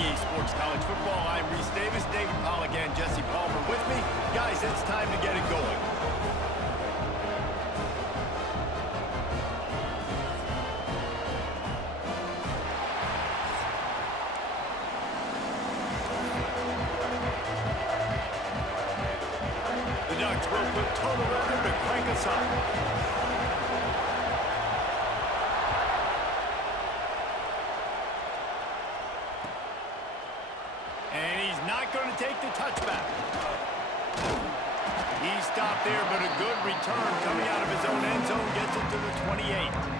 EA Sports College Football. I'm Reese Davis, David Pollack, and Jesse Palmer with me. Guys, it's time to get it going. The Ducks will put total order to crank us up. Take the touchback. He stopped there, but a good return coming out of his own end zone gets it to the 28.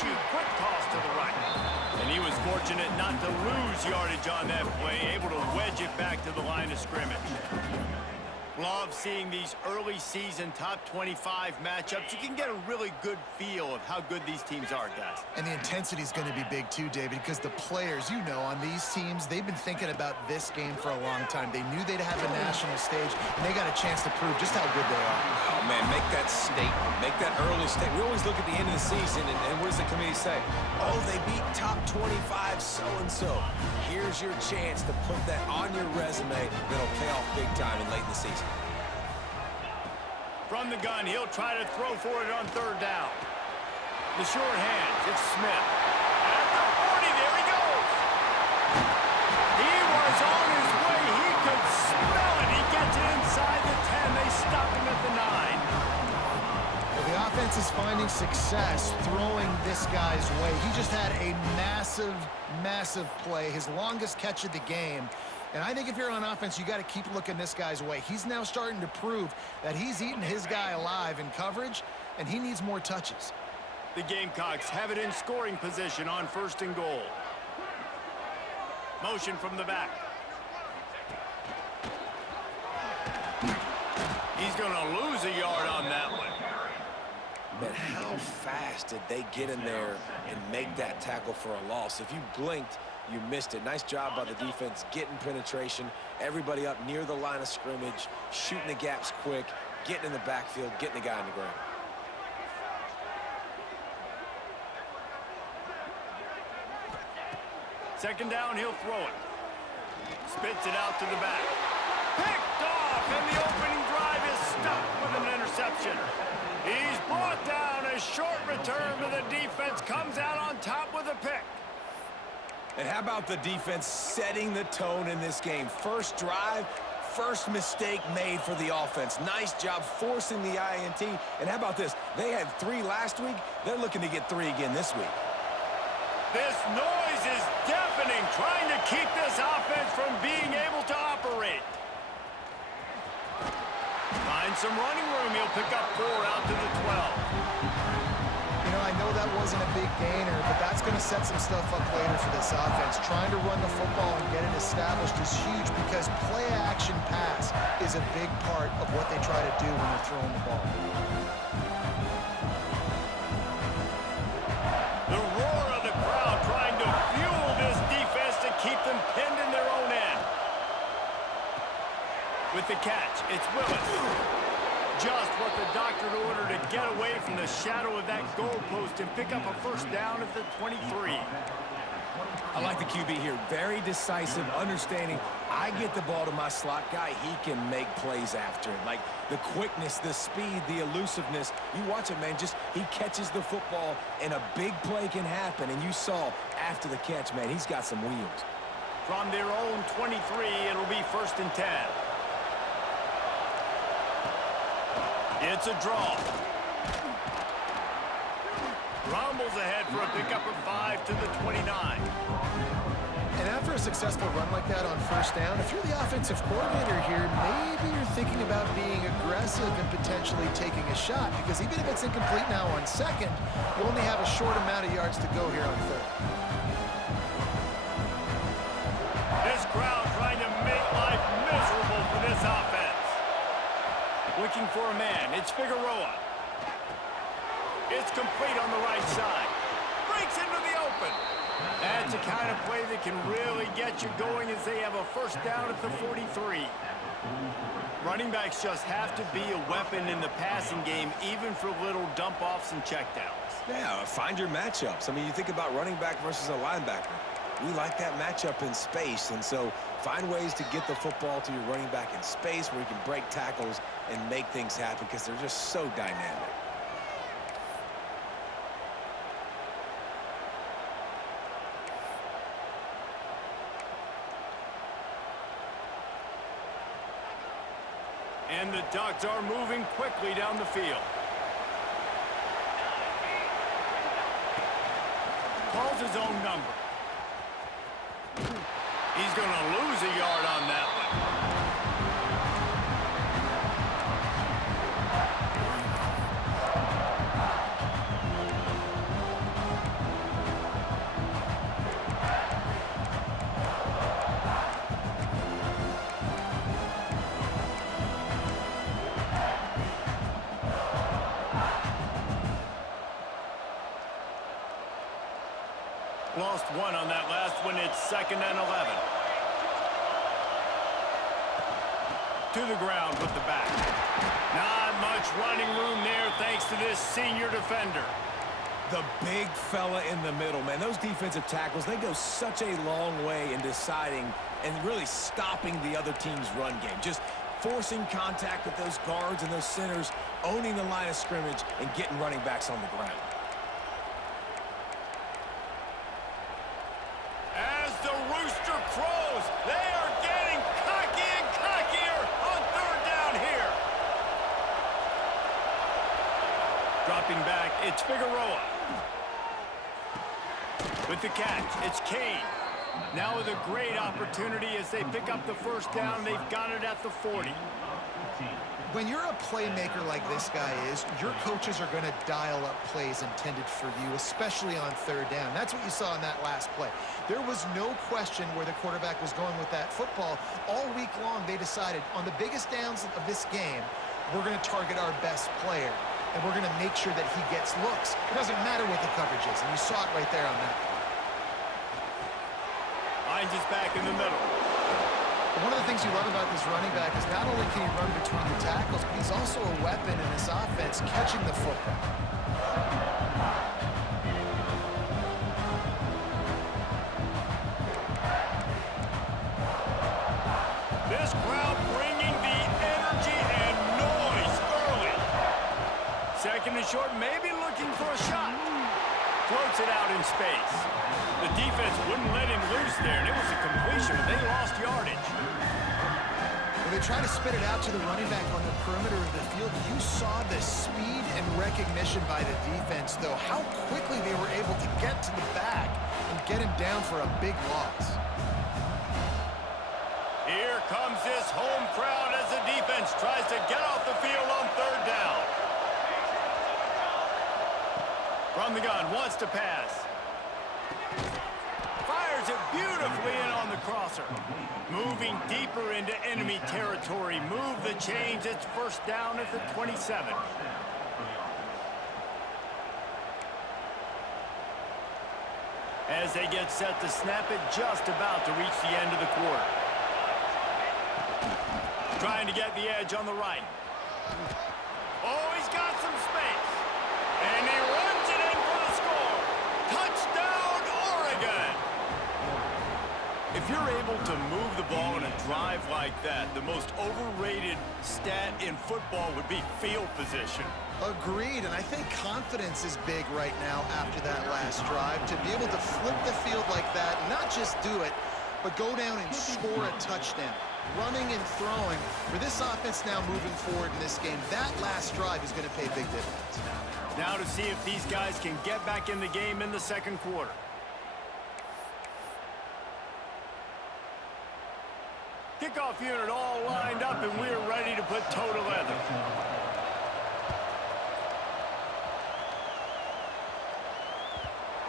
Shoot, quick toss to the right. And he was fortunate not to lose yardage on that play, able to wedge it back to the line of scrimmage. Love seeing these early season top 25 matchups. You can get a really good feel of how good these teams are, guys. And the intensity is going to be big too, David, because the players, you know, on these teams, they've been thinking about this game for a long time. They knew they'd have a national stage, and they got a chance to prove just how good they are. Oh, man, make that statement. Make that early statement. We always look at the end of the season, and what does the committee say? Oh, they beat top 25 so-and-so. Here's your chance to put that on your resume that'll pay off big time in late in the season. From the gun, he'll try to throw for it on third down. The short hands, it's Smith. At the 40, there he goes. He was on his way. He could smell it. He gets it inside the 10. They stop him at the 9. Well, the offense is finding success throwing this guy's way. He just had a massive, massive play, his longest catch of the game. And I think if you're on offense, you got to keep looking this guy's way. He's now starting to prove that he's eating his guy alive in coverage, and he needs more touches. The Gamecocks have it in scoring position on 1st and goal. Motion from the back. He's going to lose a yard on that one. Man, how fast did they get in there and make that tackle for a loss? If you blinked, you missed it. Nice job by the defense, getting penetration, everybody up near the line of scrimmage, shooting the gaps quick, getting in the backfield, getting the guy on the ground. Second down, he'll throw it. Spits it out to the back. Picked off, and the opening drive is stopped with an interception. He's brought down. A short return to the defense comes out on top with a pick. And how about the defense setting the tone in this game? First drive, first mistake made for the offense. Nice job forcing the INT. And how about this? They had 3 last week. They're looking to get 3 again this week. This noise is deafening, trying to keep this offense from being able to operate. Finds some running room. He'll pick up 4 out to the 12. I know that wasn't a big gainer, but that's going to set some stuff up later for this offense. Trying to run the football and get it established is huge because play-action pass is a big part of what they try to do when they're throwing the ball. The roar of the crowd trying to fuel this defense to keep them pinned in their own end. With the catch, it's Willis. Just what the doctor ordered to get away from the shadow of that goalpost and pick up a first down at the 23. I like the QB here. Very decisive, understanding I get the ball to my slot guy, he can make plays after it. Like the quickness, the speed, the elusiveness. You watch it, man, just he catches the football and a big play can happen. And you saw after the catch, man, he's got some wheels. From their own 23, it'll be 1st and 10. It's a draw. Rumbles ahead for a pickup of 5 to the 29. And after a successful run like that on first down, if you're the offensive coordinator here, maybe you're thinking about being aggressive and potentially taking a shot, because even if it's incomplete now on second, you only have a short amount of yards to go here on third. This crowd trying to make life miserable for this offense. for a man. It's Figueroa. It's complete on the right side. Breaks into the open. That's the kind of play that can really get you going as they have a first down at the 43. Running backs just have to be a weapon in the passing game, even for little dump-offs and checkdowns. Yeah, find your matchups. I mean, you think about running back versus a linebacker. We like that matchup in space, and so find ways to get the football to your running back in space where you can break tackles and make things happen because they're just so dynamic. And the Ducks are moving quickly down the field. Calls his own number. He's going to lose a yard on that one. Lost one on that last one. It's 2nd and 11. To the ground with the back. Not much running room there thanks to this senior defender. The big fella in the middle, man. Those defensive tackles, they go such a long way in deciding and really stopping the other team's run game. Just forcing contact with those guards and those centers, owning the line of scrimmage, and getting running backs on the ground. As the rooster crows, they are getting cocky and cockier on 3rd down here. Dropping back, it's Figueroa. With the catch, it's Kane. Now with a great opportunity as they pick up the first down. They've got it at the 40. When you're a playmaker like this guy is, your coaches are going to dial up plays intended for you, especially on 3rd down. That's what you saw in that last play. There was no question where the quarterback was going with that football. All week long, they decided on the biggest downs of this game, we're going to target our best player, and we're going to make sure that he gets looks. It doesn't matter what the coverage is, and you saw it right there on that. Finds his back in the middle. One of the things you love about this running back is not only can he run between the tackles, but he's also a weapon in this offense catching the football. This crowd bringing the energy and noise early. 2nd and short, maybe looking for a shot. Floats it out in space. The defense wouldn't let him loose there, and it was a completion, but they lost yardage. When they try to spit it out to the running back on the perimeter of the field, you saw the speed and recognition by the defense, though, how quickly they were able to get to the back and get him down for a big loss. Here comes this home crowd as the defense tries to get off the field on 3rd down. From the gun, wants to pass. Fires it beautifully in on the crosser. Moving deeper into enemy territory. Move the chains. It's 1st down at the 27. As they get set to snap it, just about to reach the end of the quarter. Trying to get the edge on the right. Oh, he's got some space. And he runs it in for the score. Touchdown, Oregon! If you're able to move the ball in a drive like that, the most overrated stat in football would be field position. Agreed, and I think confidence is big right now after that last drive. To be able to flip the field like that, not just do it, but go down and score a touchdown. Running and throwing. For this offense now moving forward in this game, that last drive is going to pay big dividends. Now to see if these guys can get back in the game in the 2nd quarter. Kickoff unit all lined up, and we're ready to put toe to leather.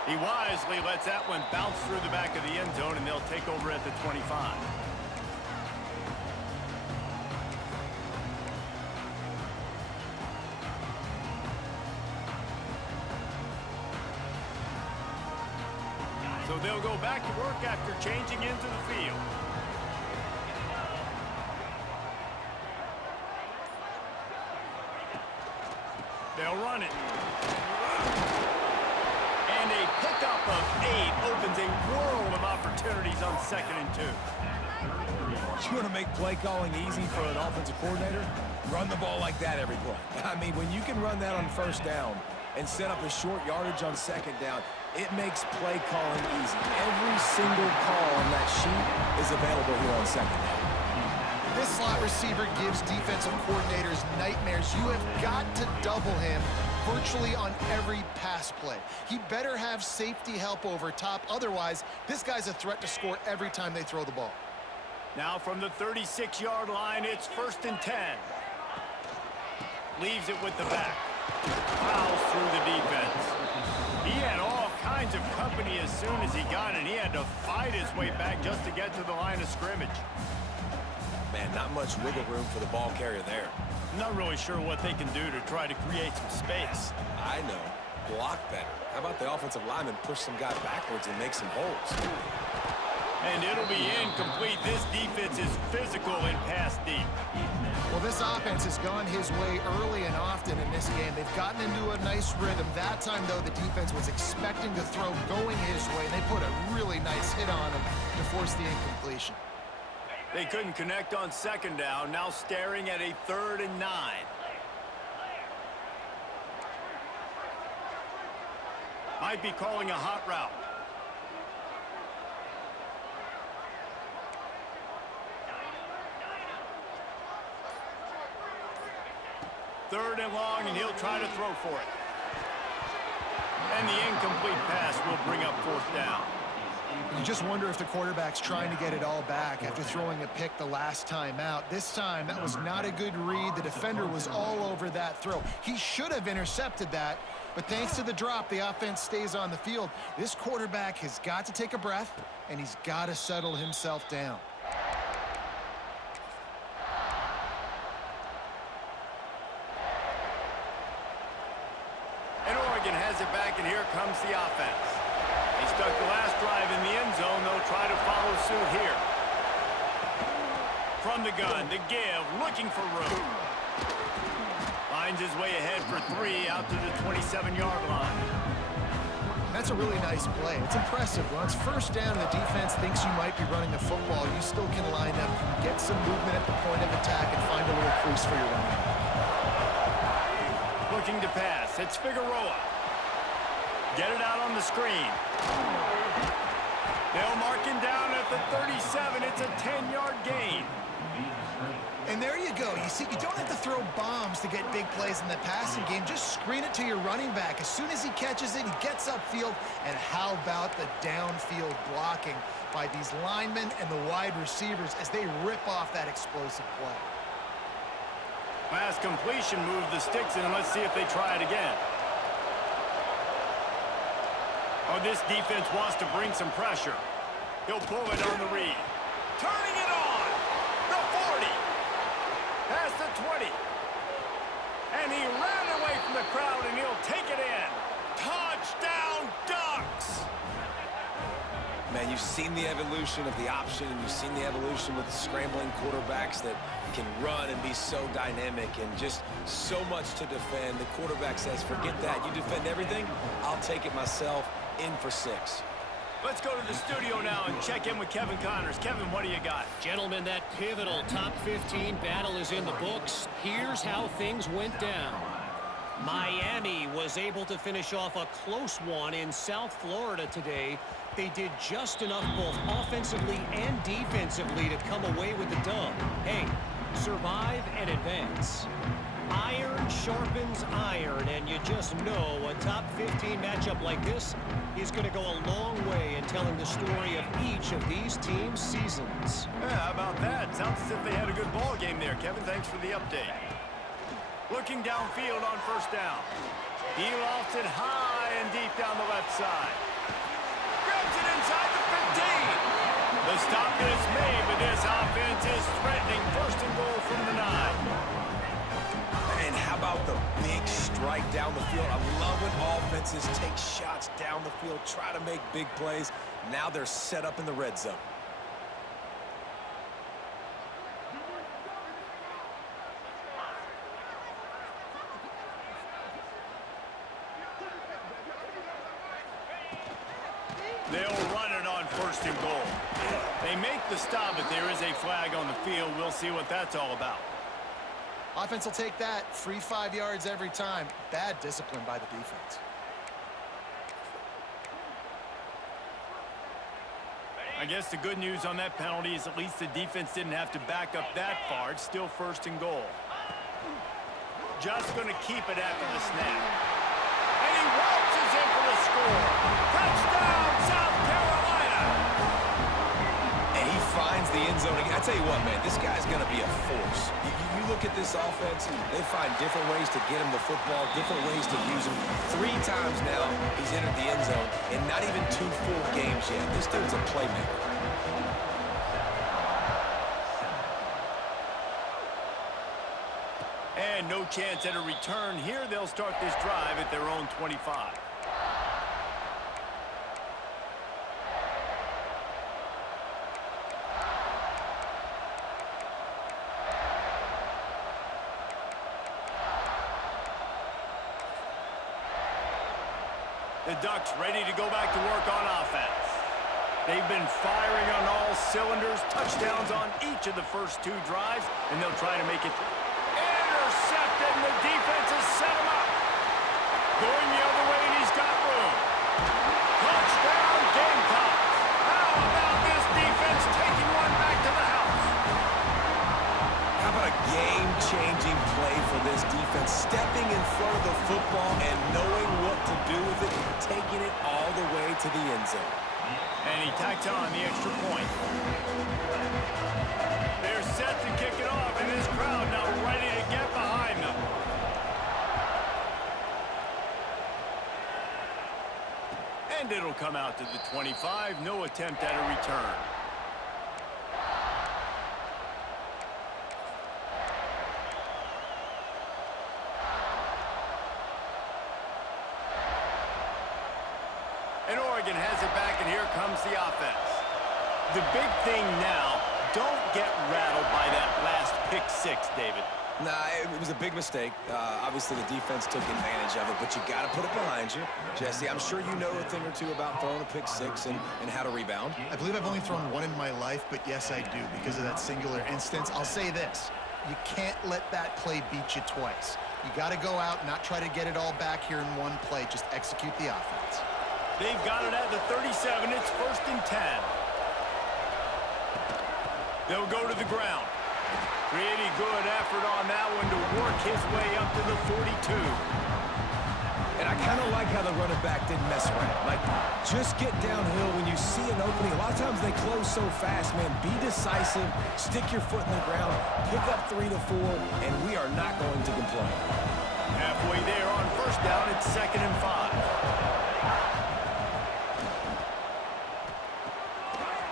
He wisely lets that one bounce through the back of the end zone, and they'll take over at the 25. so they'll go back to work after changing into the field. They'll run it. And a pickup of 8 opens a world of opportunities on 2nd and 2. You want to make play calling easy for an offensive coordinator? Run the ball like that every play. I mean, when you can run that on 1st down and set up a short yardage on 2nd down, it makes play calling easy. Every single call on that sheet is available here on 2nd down. This slot receiver gives defensive coordinators nightmares. You have got to double him virtually on every pass play. He better have safety help over top. Otherwise, this guy's a threat to score every time they throw the ball. Now from the 36-yard line, it's 1st and 10. Leaves it with the back. Fouls through the defense. He had all kinds of company as soon as he got it. He had to fight his way back just to get to the line of scrimmage. Man, not much wiggle room for the ball carrier there. Not really sure what they can do to try to create some space. I know. Block better. How about the offensive lineman push some guy backwards and make some holes? And it'll be incomplete. This defense is physical and pass deep. Well, this offense has gone his way early and often in this game. They've gotten into a nice rhythm. That time, though, the defense was expecting to throw going his way. They put a really nice hit on him to force the incompletion. They couldn't connect on 2nd down. Now staring at a 3rd and 9. Might be calling a hot route. Third and long, and he'll try to throw for it. And the incomplete pass will bring up 4th down. You just wonder if the quarterback's trying to get it all back after throwing a pick the last time out. This time, that was not a good read. The defender was all over that throw. He should have intercepted that, but thanks to the drop, the offense stays on the field. This quarterback has got to take a breath, and he's got to settle himself down. And Oregon has it back, and here comes the offense. They stuck the last drive in the end zone. They'll try to follow suit here. From the gun, the give, looking for room. Finds his way ahead for 3 out to the 27-yard line. That's a really nice play. It's impressive. When it's 1st down and the defense thinks you might be running the football, you still can line up, get some movement at the point of attack, and find a little crease for your running back. Looking to pass. It's Figueroa. Get it out on the screen. They'll mark him down at the 37. It's a 10-yard gain. And there you go. You see, you don't have to throw bombs to get big plays in the passing game. Just screen it to your running back. As soon as he catches it, he gets upfield. And how about the downfield blocking by these linemen and the wide receivers as they rip off that explosive play? Pass completion, move the sticks in. Let's see if they try it again. Oh, this defense wants to bring some pressure. He'll pull it on the read. Turning it on. The 40. Past the 20. And he ran away from the crowd, and he'll take it in. Touchdown, Ducks! Man, you've seen the evolution of the option, and you've seen the evolution with the scrambling quarterbacks that can run and be so dynamic and just so much to defend. The quarterback says, forget that. You defend everything, I'll take it myself. In for 6. Let's go to the studio now and check in with Kevin Connors. Kevin, what do you got? Gentlemen, that pivotal top 15 battle is in the books. Here's how things went down. Miami was able to finish off a close one in South Florida today. They did just enough both offensively and defensively to come away with the dub. Hey, survive and advance. Iron sharpens iron, and you just know a top 15 matchup like this is going to go a long way in telling the story of each of these teams' seasons. Yeah, how about that? Sounds as if they had a good ball game there, Kevin. Thanks for the update. Looking downfield on 1st down. He lofts it high and deep down the left side. Grabs it inside the 15. The stop is made, but this offense is threatening 1st and goal from the 9. And how about the big strike down the field? I love when offenses take shots down the field, try to make big plays. Now they're set up in the red zone. They'll run it on 1st and goal. They make the stop, but there is a flag on the field. We'll see what that's all about. Offense will take that. Free 5 yards every time. Bad discipline by the defense. I guess the good news on that penalty is at least the defense didn't have to back up that far. It's still 1st and goal. Just going to keep it after the snap. And he waltzes in for the score. Touchdown, South Carolina! And he finds the end zone. I tell you what, man, this guy's going to be a force. You look at this offense, they find different ways to get him the football, different ways to use him. 3 times now he's entered the end zone, and not even 2 full games yet. This dude's a playmaker. And no chance at a return here. They'll start this drive at their own 25. The Ducks ready to go back to work on offense. They've been firing on all cylinders, touchdowns on each of the first 2 drives, and they'll try to make it. Intercepted, and the defense has set him up. Going the other way, and he's got room. Touchdown, Gamecocks. How about this defense taking one back to the house? How about a game-changing play for this defense, stepping in front of the football and knowing what to do with it, taking it all the way to the end zone. And he tacks on the extra point. They're set to kick it off, and this crowd now ready to get behind them. And it'll come out to the 25. No attempt at a return. And Oregon has it back, and here comes the offense. The big thing now, don't get rattled by that last pick 6, David. Nah, it was a big mistake. Obviously, the defense took advantage of it, but you got to put it behind you. Jesse, I'm sure you know a thing or two about throwing a pick 6 and how to rebound. I believe I've only thrown 1 in my life, but yes, I do because of that singular instance. I'll say this. You can't let that play beat you twice. You got to go out, not try to get it all back here in one play. Just execute the offense. They've got it at the 37. It's 1st and 10. They'll go to the ground. Pretty good effort on that one to work his way up to the 42. And I kind of like how the running back didn't mess around. Like, just get downhill when you see an opening. A lot of times they close so fast, man. Be decisive, stick your foot in the ground, pick up 3 to 4, and we are not going to complain. Halfway there on 1st down, it's 2nd and 5.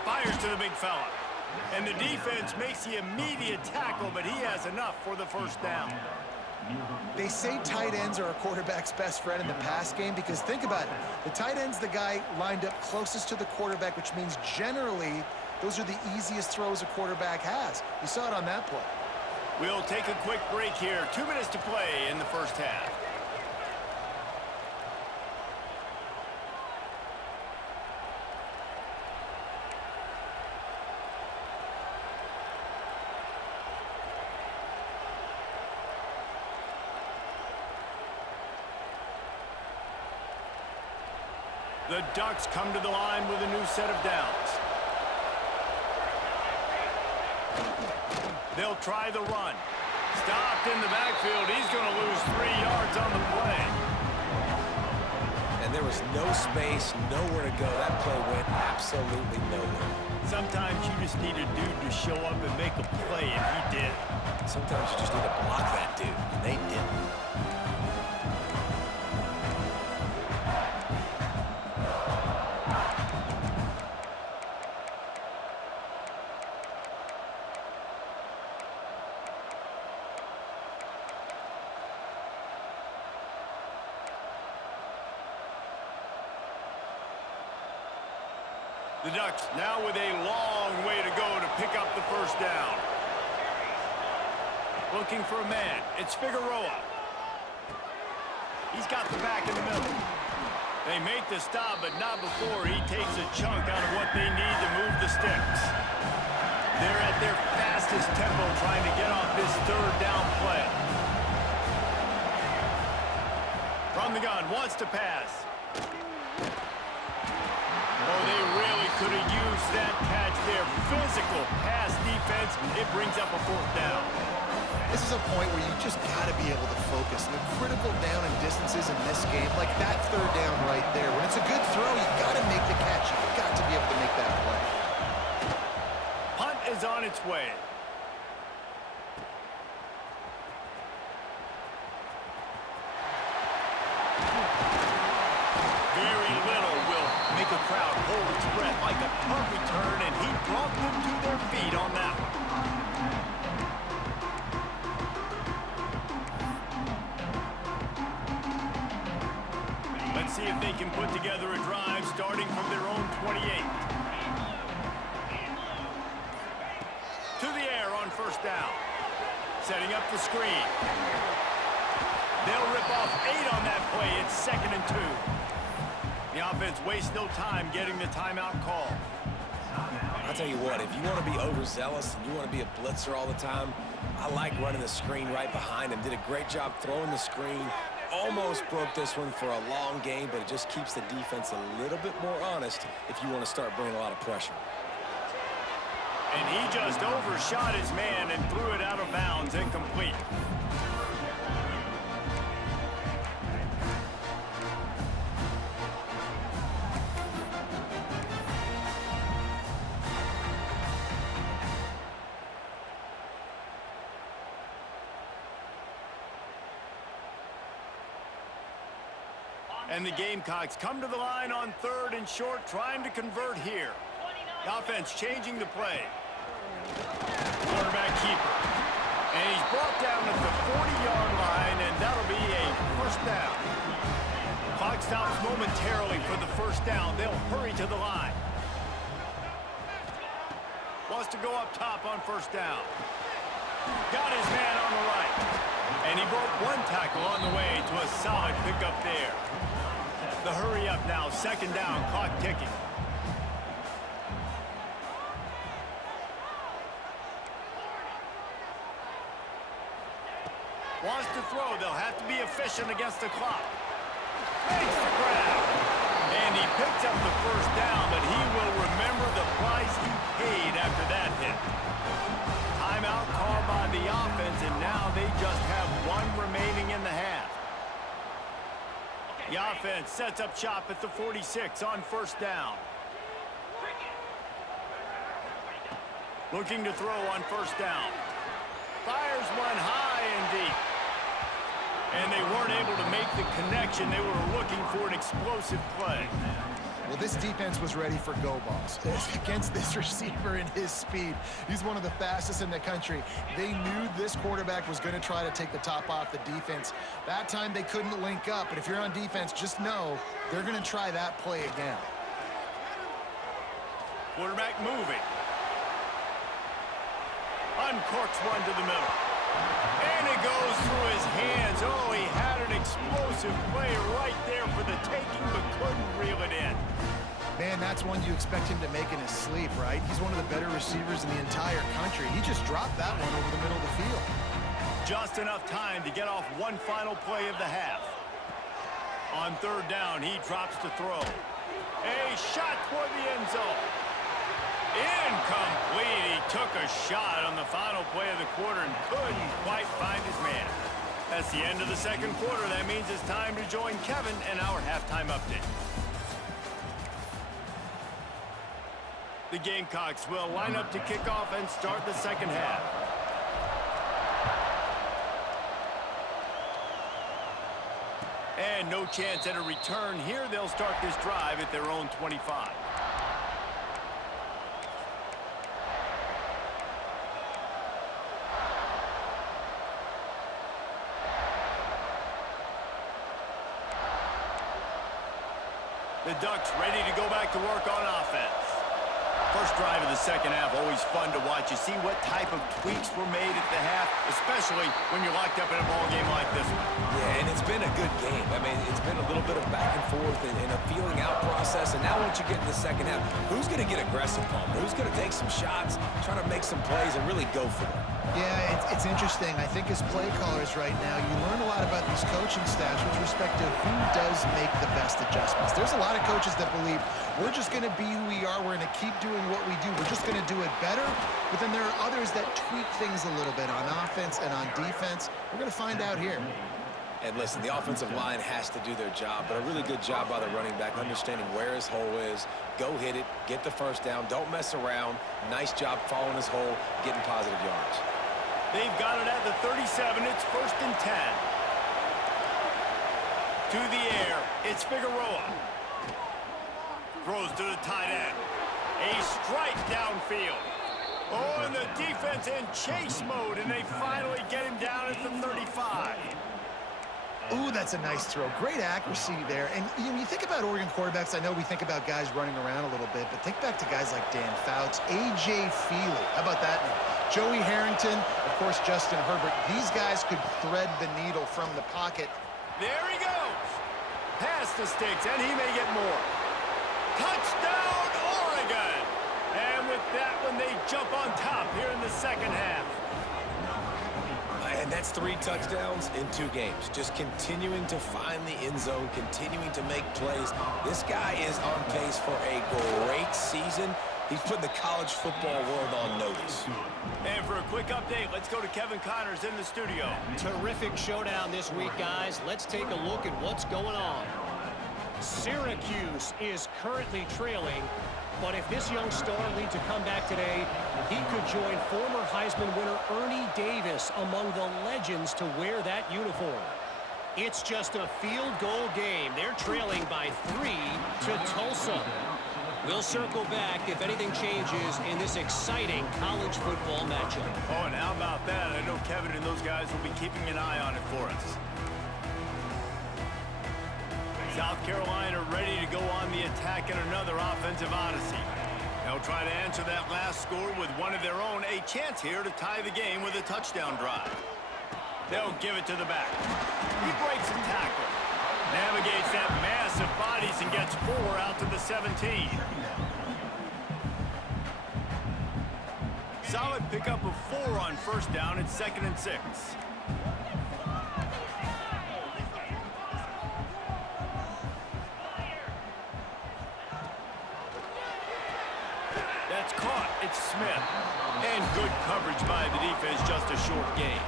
Fires to the big fella. And the defense makes the immediate tackle, but he has enough for the 1st down. They say tight ends are a quarterback's best friend in the pass game because think about it. The tight end's the guy lined up closest to the quarterback, which means generally those are the easiest throws a quarterback has. You saw it on that play. We'll take a quick break here. 2 minutes to play in the 1st half. The Ducks come to the line with a new set of downs. They'll try the run. Stopped in the backfield. He's going to lose 3 yards on the play. And there was no space, nowhere to go. That play went absolutely nowhere. Sometimes you just need a dude to show up and make a play, and he did. Sometimes you just need to block that dude, and they didn't. The Ducks now with a long way to go to pick up the first down. Looking for a man. It's Figueroa. He's got the back in the middle. They make the stop, but not before he takes a chunk out of what they need to move the sticks. They're at their fastest tempo trying to get off this third down play. From the gun, wants to pass. Oh, they really could have used that catch there. Physical pass defense. It brings up a fourth down. This is a point where you just got to be able to focus. The critical down and distances in this game, like that third down right there. When it's a good throw, you got to make the catch. You've got to be able to make that play. Punt is on its way. Very little will make a crowd hold its breath like a punt return, and he brought them to their feet on that one. Let's see if they can put together a drive starting from their own 28. To the air on first down. Setting up the screen. They'll rip off 8 on that play. It's 2nd and 2. The offense wastes no time getting the timeout call. I'll tell you what, if you want to be overzealous and you want to be a blitzer all the time, I like running the screen right behind him. Did a great job throwing the screen. Almost broke this one for a long game, but it just keeps the defense a little bit more honest if you want to start bringing a lot of pressure. And he just overshot his man and threw it out of bounds, incomplete. And the Gamecocks come to the line on 3rd and short, trying to convert here. The offense changing the play. Quarterback keeper. And he's brought down at the 40-yard line, and that'll be a first down. Clock stops momentarily for the first down. They'll hurry to the line. Wants to go up top on first down. Got his man on the right. And he broke one tackle on the way to a solid pickup there. The hurry up now, 2nd down, clock ticking. Wants to throw, they'll have to be efficient against the clock. Makes the grab. And he picks up the first down, but he will remember the price he paid after that hit. Timeout called by the offense, and now they just have 1 remaining in the half. The offense sets up shop at the 46 on first down. Looking to throw on first down. Fires one high and deep. And they weren't able to make the connection. They were looking for an explosive play. Well, this defense was ready for go balls against this receiver and his speed. He's one of the fastest in the country. They knew this quarterback was going to try to take the top off the defense. That time they couldn't link up, but if you're on defense, just know they're going to try that play again. Quarterback moving. Uncorks one to the middle. And it goes through his hands. Oh, he had an explosive play right there for the taking, but couldn't reel it in. Man, that's one you expect him to make in his sleep, right? He's one of the better receivers in the entire country. He just dropped that one over the middle of the field. Just enough time to get off one final play of the half. On 3rd down, he drops to throw. A shot toward the end zone. Incomplete. He took a shot on the final play of the quarter and couldn't quite find his man. That's the end of the 2nd quarter. That means it's time to join Kevin and our halftime update. The Gamecocks will line up to kick off and start the 2nd half. And no chance at a return here. They'll start this drive at their own 25. The Ducks ready to go back to work on offense. First drive of the second half, always fun to watch. You see what type of tweaks were made at the half, especially when you're locked up in a ball game like this one. Yeah, and it's been a good game. I mean, it's been a little bit of back and forth and a feeling out process. And now once you get in the second half, who's going to get aggressive, Palmer? Who's going to take some shots, try to make some plays, and really go for it? Yeah, it's interesting. I think as play callers right now, you learn a lot about these coaching staffs with respect to who does make the best adjustments. There's a lot of coaches that believe we're just going to be who we are. We're going to keep doing what we do. We're just going to do it better. But then there are others that tweak things a little bit on offense and on defense. We're going to find out here. And listen, the offensive line has to do their job, but a really good job by the running back, understanding where his hole is. Go hit it, get the first down, don't mess around. Nice job following his hole, getting positive yards. They've got it at the 37. It's 1st and 10. To the air, it's Figueroa. Throws to the tight end. A strike downfield. Oh, and the defense in chase mode, and they finally get him down at the 35. Ooh, that's a nice throw. Great accuracy there. And you think about Oregon quarterbacks, I know we think about guys running around a little bit, but think back to guys like Dan Fouts, A.J. Feely. How about that name? Joey Harrington, of course, Justin Herbert. These guys could thread the needle from the pocket. There he goes. Past the sticks, and he may get more. Touchdown, Oregon! And with that one, they jump on top here in the second half. And that's 3 touchdowns in 2 games. Just continuing to find the end zone, continuing to make plays. This guy is on pace for a great season. He's putting the college football world on notice. And for a quick update, let's go to Kevin Connors in the studio. Terrific showdown this week, guys. Let's take a look at what's going on. Syracuse is currently trailing, but if this young star leads a comeback today, he could join former Heisman winner Ernie Davis among the legends to wear that uniform. It's just a field goal game. They're trailing by 3 to Tulsa. We'll circle back if anything changes in this exciting college football matchup. Oh, and how about that? I know Kevin and those guys will be keeping an eye on it for us. South Carolina ready to go on the attack in another offensive odyssey. They'll try to answer that last score with one of their own. A chance here to tie the game with a touchdown drive. They'll give it to the back. He breaks a tackle. Navigates that mass of bodies and gets 4 out to the 17. Solid pickup of 4 on first down. It's 2nd and 6. That's caught. It's Smith. And good coverage by the defense, just a short gain.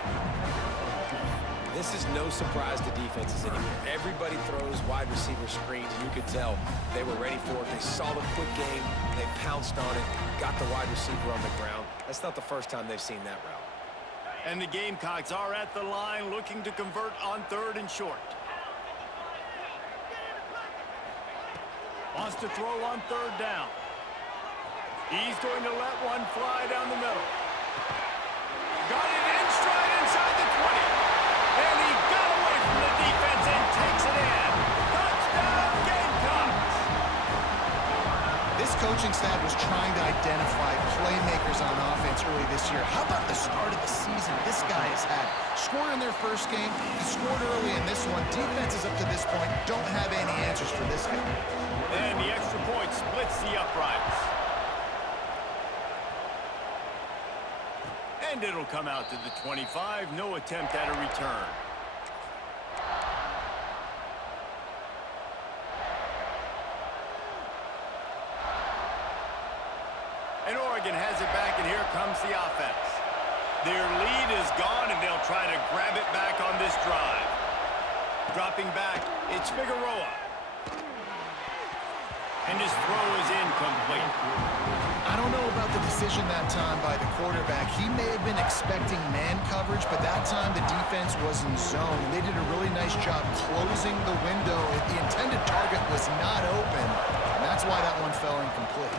This is no surprise to defenses anymore. Everybody throws wide receiver screens, and you could tell they were ready for it. They saw the quick game. They pounced on it, got the wide receiver on the ground. That's not the first time they've seen that route. And the Gamecocks are at the line looking to convert on 3rd and short. Wants to throw on 3rd down. He's going to let one fly down the middle. Got it in stride inside the 20. And he got away from the defense and takes it in. Touchdown, Gamecocks! This coaching staff was trying to identify playmakers on offense early this year. How about the start of the season this guy has had? Scored in their first game. He scored early in this one. Defenses up to this point don't have any answers for this guy. And the extra point splits the uprights. And it'll come out to the 25. No attempt at a return. And Oregon has it back, and here comes the offense. Their lead is gone, and they'll try to grab it back on this drive. Dropping back, it's Figueroa. And his throw is incomplete. I don't know about the decision that time by the quarterback. He may have been expecting man coverage, but that time the defense was in zone. They did a really nice job closing the window. The intended target was not open, and that's why that one fell incomplete.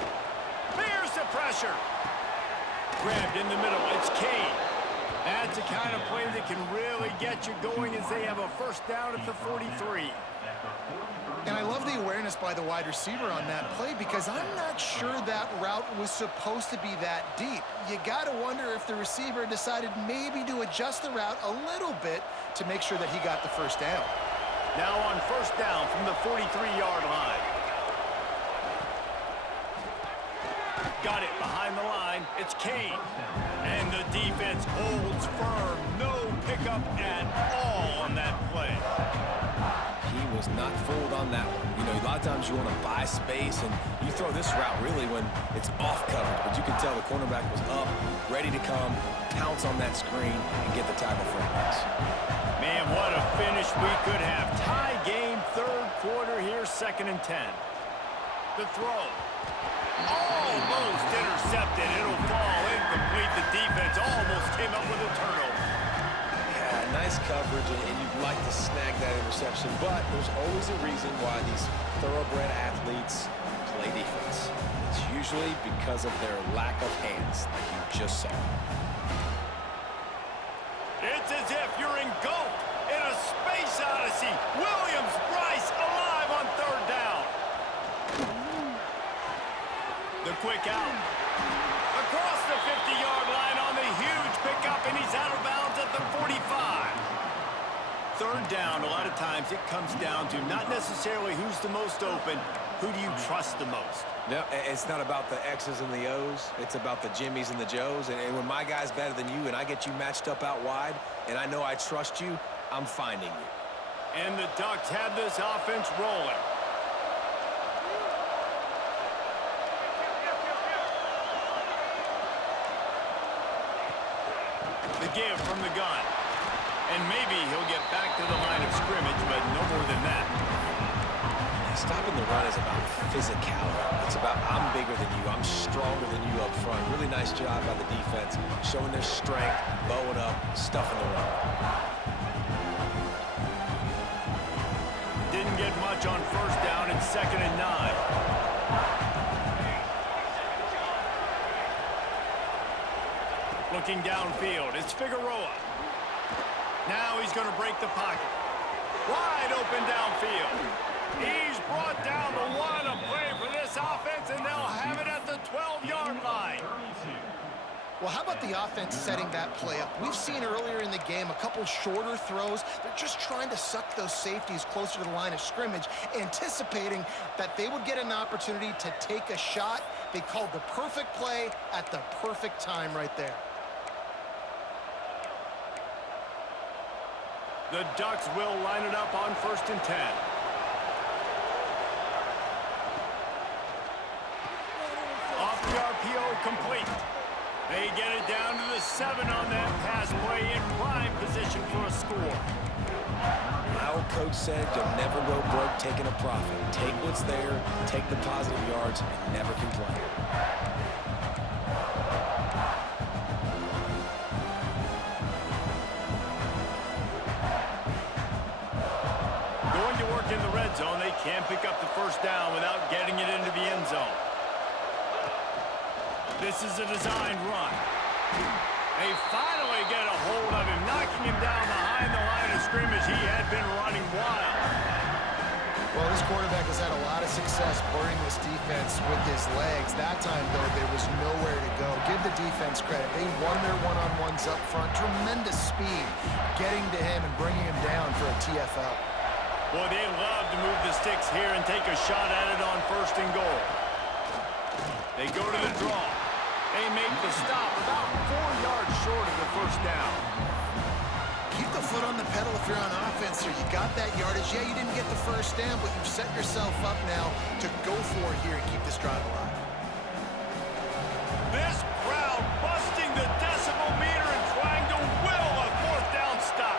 Fears the pressure. Grabbed in the middle. It's Kane. That's That's the kind of play that can really get you going as they have a first down at the 43. And I love the awareness by the wide receiver on that play because I'm not sure that route was supposed to be that deep. You got to wonder if the receiver decided maybe to adjust the route a little bit to make sure that he got the first down. Now on first down from the 43-yard line. Got it behind the line. It's Kane. And the defense holds firm. No pickup at all on that play. He was not fooled on that one. You know, a lot of times you want to buy space, and you throw this route really when it's off coverage. But you can tell the cornerback was up, ready to come, pounce on that screen, and get the tackle for a loss. Man, what a finish we could have. Tie game, third quarter here, 2nd and 10. The throw. Almost intercepted. It'll fall incomplete. The defense almost came up with a turnover. Yeah, nice coverage, and you'd like to snag that interception, but there's always a reason why these thoroughbred athletes play defense. It's usually because of their lack of hands, like you just saw. It's as if you're engulfed in a space odyssey. Williams-Brice alive on third down. The quick out. Across the 50-yard line on the huge pickup, and he's out of bounds at the 45. Third down, a lot of times it comes down to not necessarily who's the most open, who do you trust the most? No, it's not about the X's and the O's. It's about the Jimmys and the Joes. And when my guy's better than you and I get you matched up out wide, and I know I trust you, I'm finding you. And the Ducks have this offense rolling. The give from the gun. And maybe he'll get back to the line of scrimmage, but no more than that. Stopping the run is about physicality. It's about I'm bigger than you, I'm stronger than you up front. Really nice job by the defense, showing their strength, bowing up, stuffing the run. Didn't get much on first down and 2nd and 9. Looking downfield, it's Figueroa. Now he's going to break the pocket. Wide open downfield. He's brought down the one, a play for this offense, and they'll have it at the 12-yard line. Well, how about the offense setting that play up? We've seen earlier in the game a couple shorter throws. They're just trying to suck those safeties closer to the line of scrimmage, anticipating that they would get an opportunity to take a shot. They called the perfect play at the perfect time right there. The Ducks will line it up on 1st and 10. Off the RPO, complete. They get it down to the 7 on that pass play, in prime position for a score. My old coach said you'll never go broke taking a profit. Take what's there, take the positive yards, and never complain. Going to work in the red zone. They can't pick up the first down without getting it into the end zone. This is a designed run. They finally get a hold of him, knocking him down behind the line of scrimmage. He had been running wild. Well, this quarterback has had a lot of success burning this defense with his legs. That time, though, there was nowhere to go. Give the defense credit. They won their one-on-ones up front. Tremendous speed getting to him and bringing him down for a TFL. Boy, they love to move the sticks here and take a shot at it on 1st and goal. They go to the draw. They make the stop about 4 yards short of the first down. Keep the foot on the pedal if you're on offense here. You got that yardage. Yeah, you didn't get the first down, but you've set yourself up now to go for it here and keep this drive alive. This crowd busting the decibel meter and trying to will a 4th down stop.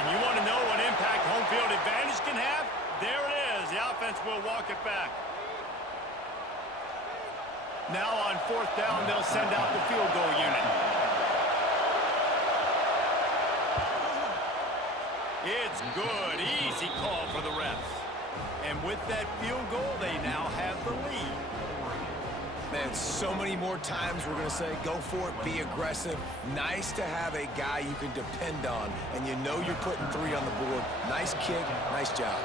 And you want to know what impact home field advantage can have? There it is. The offense will walk it back. Now on 4th down, they'll send out the field goal unit. It's good. Easy call for the refs. And with that field goal, they now have the lead. Man, so many more times we're going to say, go for it, be aggressive. Nice to have a guy you can depend on, and you know you're putting 3 on the board. Nice kick, nice job.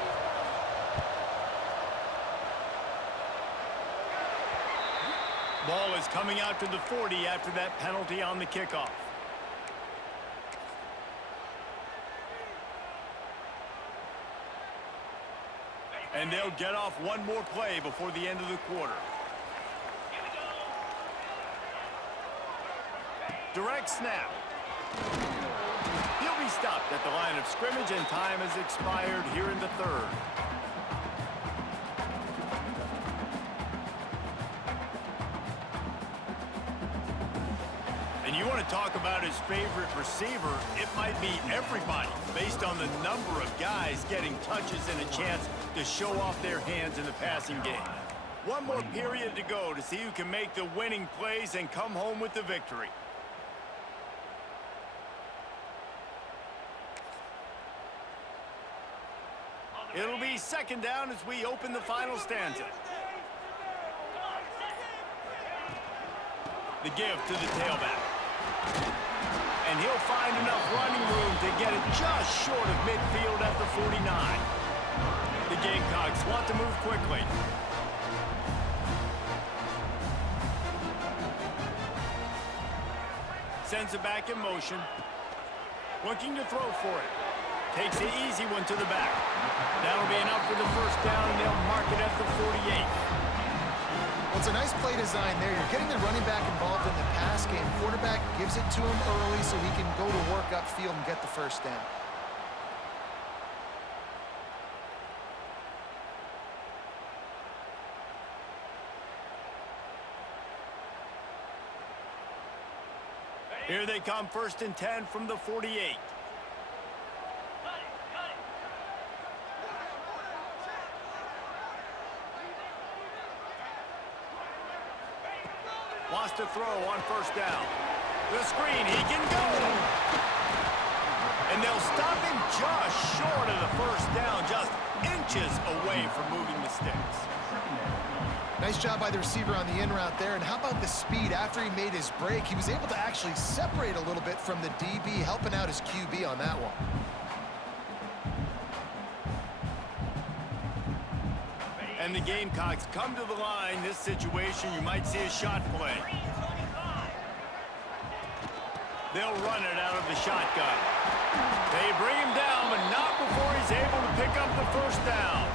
Ball is coming out to the 40 after that penalty on the kickoff. And they'll get off one more play before the end of the quarter. Direct snap. He'll be stopped at the line of scrimmage, and time has expired here in the third. And you want to talk about his favorite receiver, it might be everybody, based on the number of guys getting touches and a chance to show off their hands in the passing game. One more period to go to see who can make the winning plays and come home with the victory. It'll be second down as we open the final stanza. The give to the tailback. And he'll find enough running room to get it just short of midfield at the 49. The Gamecocks want to move quickly. Sends it back in motion. Looking to throw for it. Takes the easy one to the back. That'll be enough for the first down, and they'll mark it at the 48. Well, it's a nice play design there. You're getting the running back involved in the pass game. Quarterback gives it to him early so he can go to work upfield and get the first down. Here they come, 1st and 10 from the 48. Wants to throw on first down. The screen, he can go! And they'll stop him just short of the first down, just inches away from moving the sticks. Nice job by the receiver on the in route there. And how about the speed after he made his break? He was able to actually separate a little bit from the DB, helping out his QB on that one. And the Gamecocks come to the line. This situation, you might see a shot play. They'll run it out of the shotgun. They bring him down, but not before he's able to pick up the first down.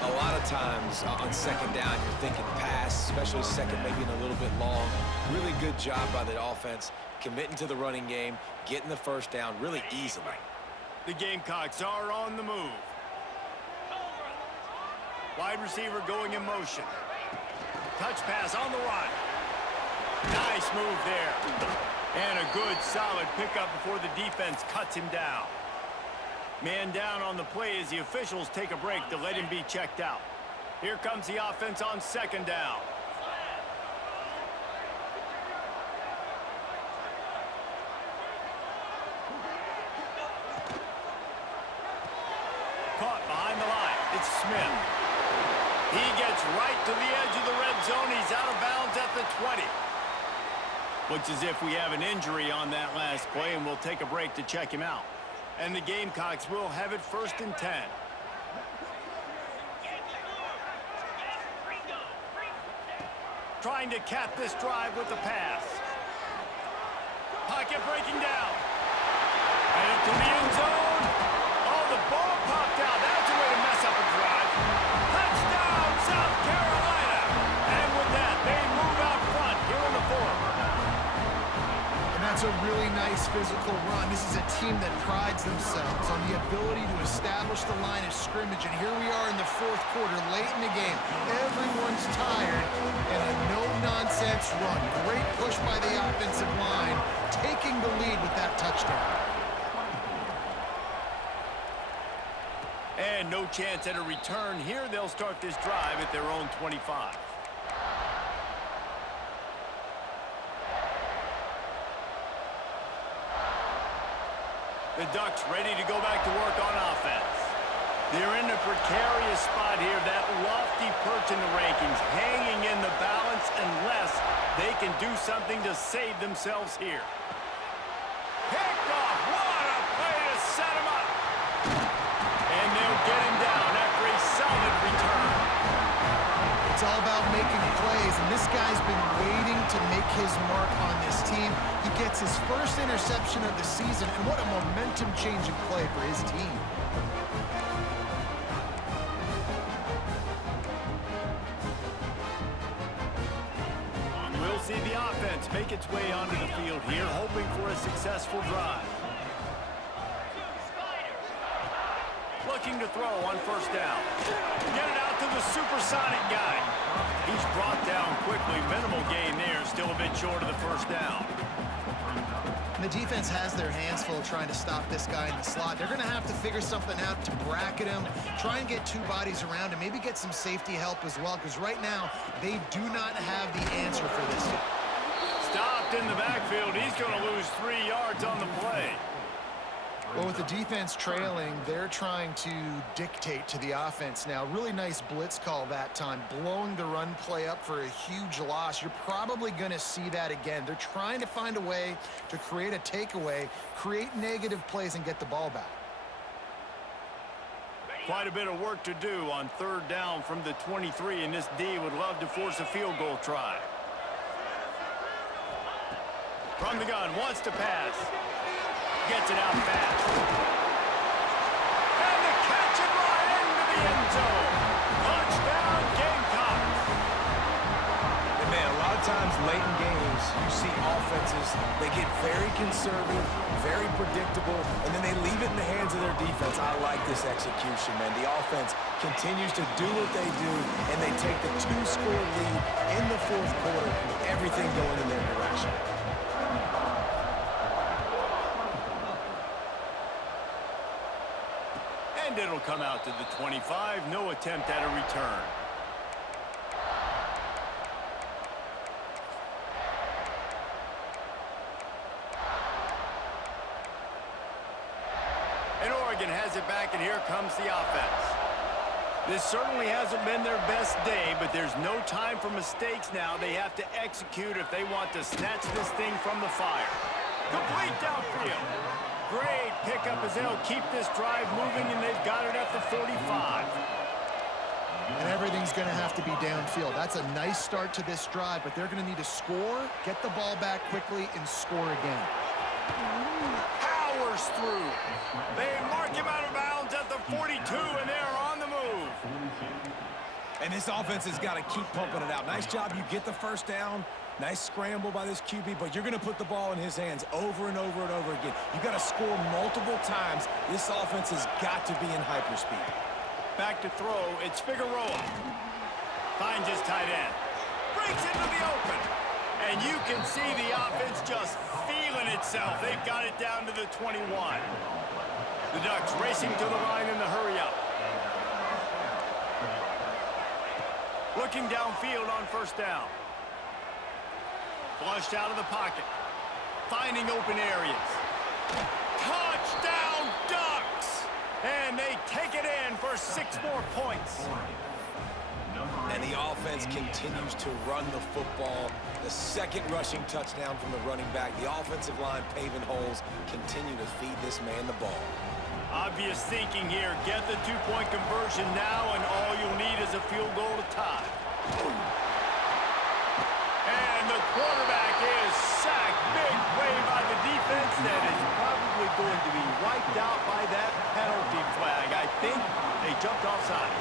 A lot of times on second down, you're thinking pass, especially second, maybe in a little bit long. Really good job by the offense, committing to the running game, getting the first down really easily. The Gamecocks are on the move. Wide receiver going in motion. Touch pass on the run. Nice move there. And a good, solid pickup before the defense cuts him down. Man down on the play as the officials take a break to let him be checked out. Here comes the offense on second down. Caught behind the line. It's Smith. He gets right to the edge of the red zone. He's out of bounds at the 20. Looks as if we have an injury on that last play, and we'll take a break to check him out. And the Gamecocks will have it 1st and 10. Trying to cap this drive with the pass. Pocket breaking down. And into the end zone. Oh, the ball popped out. That's a way to mess up a drive. Touchdown, South Carolina. And with that, they move out front here in the 4th. And that's a really nice physical run. This is a team that prides themselves on the ability to establish the line of scrimmage. And here we are in the 4th quarter, late in the game. Everyone's tired, and a no-nonsense run. Great push by the offensive line, taking the lead with that touchdown. And no chance at a return here. They'll start this drive at their own 25. The Ducks ready to go back to work on offense. They're in a precarious spot here, that lofty perch in the rankings, hanging in the balance unless they can do something to save themselves here. Picked off. What a play to set him up. And they'll get him down after a solid return. It's all about making plays, and this guy's been waiting to make his mark on this team. He gets his first interception of the season, and what a momentum-changing play for his team. We'll see the offense make its way onto the field here, hoping for a successful drive. Looking to throw on first down. Get it out to the supersonic guy. He's brought down quickly. Minimal gain there, still a bit short of the first down. And the defense has their hands full trying to stop this guy in the slot. They're going to have to figure something out to bracket him, try and get two bodies around him, maybe get some safety help as well, because right now they do not have the answer for this. Stopped in the backfield. He's going to lose 3 yards on the play. Well, with the defense trailing, they're trying to dictate to the offense now. Really nice blitz call that time, blowing the run play up for a huge loss. You're probably going to see that again. They're trying to find a way to create a takeaway, create negative plays, and get the ball back. Quite a bit of work to do on third down from the 23, and this D would love to force a field goal try. From the gun, wants to pass. Gets it out fast. And the catch it right into the end zone. Touchdown, Gamecocks. And man, a lot of times late in games, you see offenses, they get very conservative, very predictable, and then they leave it in the hands of their defense. I like this execution, man. The offense continues to do what they do, and they take the 2-score lead in the fourth quarter, everything going in their direction. And it'll come out to the 25. No attempt at a return. And Oregon has it back, and here comes the offense. This certainly hasn't been their best day, but there's no time for mistakes now. They have to execute if they want to snatch this thing from the fire. Complete downfield. Great pickup as they'll keep this drive moving, and they've got it at the 45. And everything's going to have to be downfield. That's a nice start to this drive, but they're going to need to score, get the ball back quickly, and score again. Powers through. They mark him out of bounds at the 42, and they're on the move. And this offense has got to keep pumping it out. Nice job. You get the first down. Nice scramble by this QB, but you're going to put the ball in his hands over and over and over again. You've got to score multiple times. This offense has got to be in hyperspeed. Back to throw. It's Figueroa. Finds his tight end. Breaks into the open. And you can see the offense just feeling itself. They've got it down to the 21. The Ducks racing to the line in the hurry up. Looking downfield on first down. Flushed out of the pocket. Finding open areas. Touchdown, Ducks! And they take it in for 6 more points. And the offense continues to run the football. The second rushing touchdown from the running back. The offensive line paving holes. Continue to feed this man the ball. Obvious thinking here. Get the 2-point conversion now, and all you'll need is a field goal to tie. And the quarterback is sacked. Big play by the defense that is probably going to be wiped out by that penalty flag. I think they jumped offside.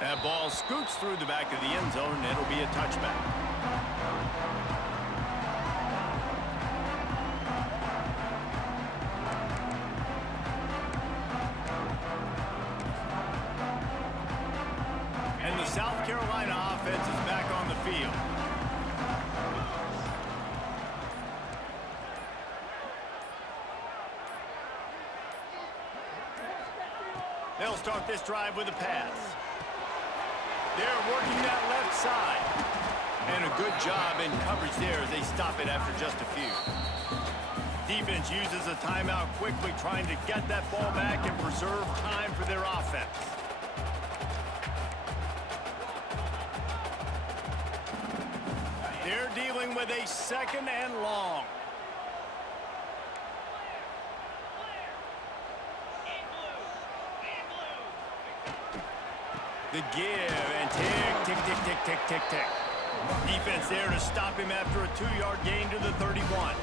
That ball scoots through the back of the end zone, and it'll be a touchback. And the South Carolina offense is back on the field. They'll start this drive with a pass. They're working that left side. And a good job in coverage there as they stop it after just a few. Defense uses a timeout quickly, trying to get that ball back and preserve time for their offense. They're dealing with a 2nd and long. The give and tick, tick, tick, tick, tick, tick, tick. Defense there to stop him after a 2-yard gain to the 31.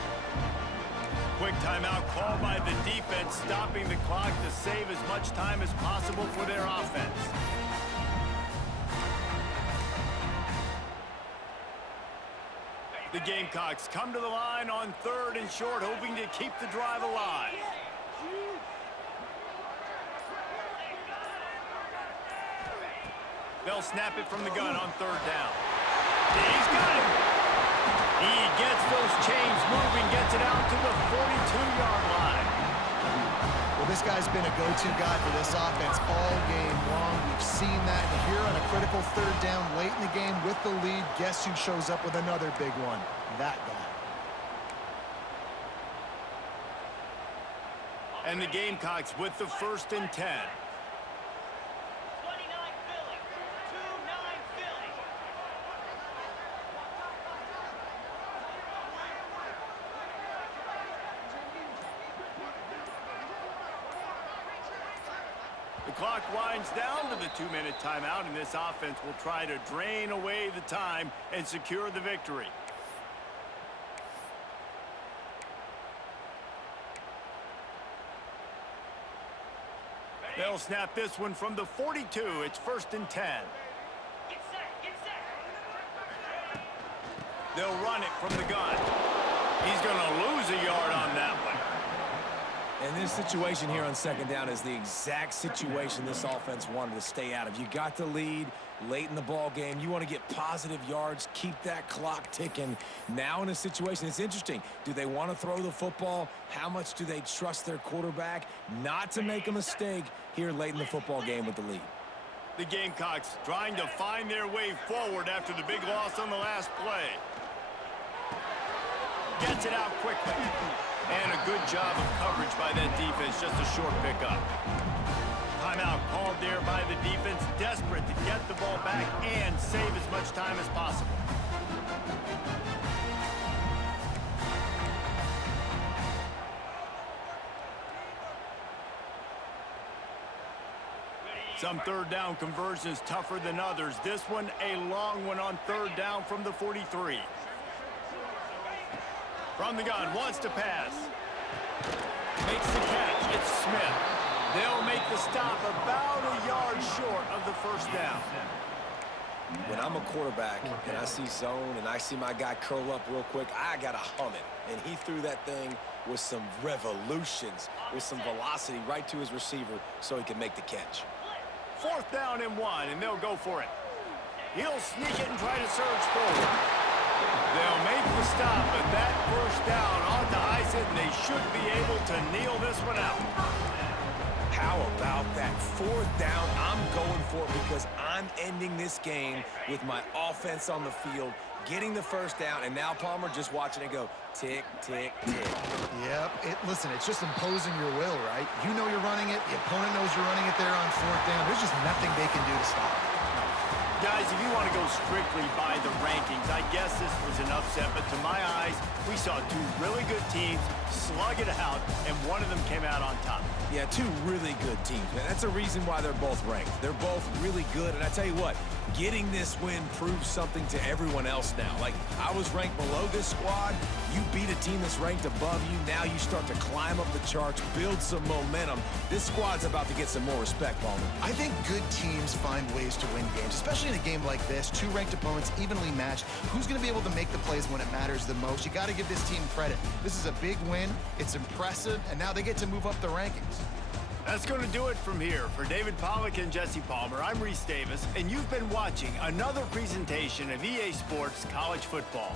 Quick timeout called by the defense, stopping the clock to save as much time as possible for their offense. The Gamecocks come to the line on 3rd and short, hoping to keep the drive alive. They'll snap it from the gun on 3rd down. He's got it. He gets those chains moving, gets it out to the 42-yard line. Well, this guy's been a go-to guy for this offense all game long. We've seen that. And here on a critical 3rd down late in the game with the lead, guess who shows up with another big one? That guy. And the Gamecocks with the 1st and 10. The clock winds down to the 2-minute timeout, and this offense will try to drain away the time and secure the victory. They'll snap this one from the 42. It's 1st and 10. Get set. They'll run it from the gun. He's going to lose a yard on that one. And this situation here on 2nd down is the exact situation this offense wanted to stay out of. You got the lead late in the ball game. You want to get positive yards, keep that clock ticking. Now in a situation, it's interesting. Do they want to throw the football? How much do they trust their quarterback not to make a mistake here late in the football game with the lead? The Gamecocks trying to find their way forward after the big loss on the last play. Gets it out quickly. And a good job of coverage by that defense, just a short pickup. Timeout called there by the defense, desperate to get the ball back and save as much time as possible. Some 3rd down conversions tougher than others. This one, a long one on 3rd down from the 43. From the gun, wants to pass. Makes the catch. It's Smith. They'll make the stop about a yard short of the 1st down. When I'm a quarterback and I see zone and I see my guy curl up real quick, I got to hum it. And he threw that thing with some revolutions, with some velocity right to his receiver so he can make the catch. 4th down and 1, and they'll go for it. He'll sneak it and try to surge forward. They'll make the stop, but that 1st down ought to ice it, and they should be able to kneel this one out. How about that 4th down? I'm going for it because I'm ending this game with my offense on the field, getting the 1st down, and now Palmer just watching it go tick, tick, tick. Yep. Listen, it's just imposing your will, right? You know you're running it. The opponent knows you're running it there on 4th down. There's just nothing they can do to stop it. Guys, if you want to go strictly by the rankings, I guess this was an upset, but to my eyes, we saw 2 really good teams slug it out, and one of them came out on top. Yeah, 2 really good teams, man. That's a reason why they're both ranked. They're both really good, and I tell you what, getting this win proves something to everyone else now. Like, I was ranked below this squad. You beat a team that's ranked above you. Now you start to climb up the charts, build some momentum. This squad's about to get some more respect, Palmer. I think good teams find ways to win games, especially in a game like this. 2 ranked opponents, evenly matched. Who's going to be able to make the plays when it matters the most? You got to give this team credit. This is a big win. It's impressive, and now they get to move up the rankings. That's going to do it from here. For David Pollack and Jesse Palmer, I'm Reese Davis, and you've been watching another presentation of EA Sports College Football.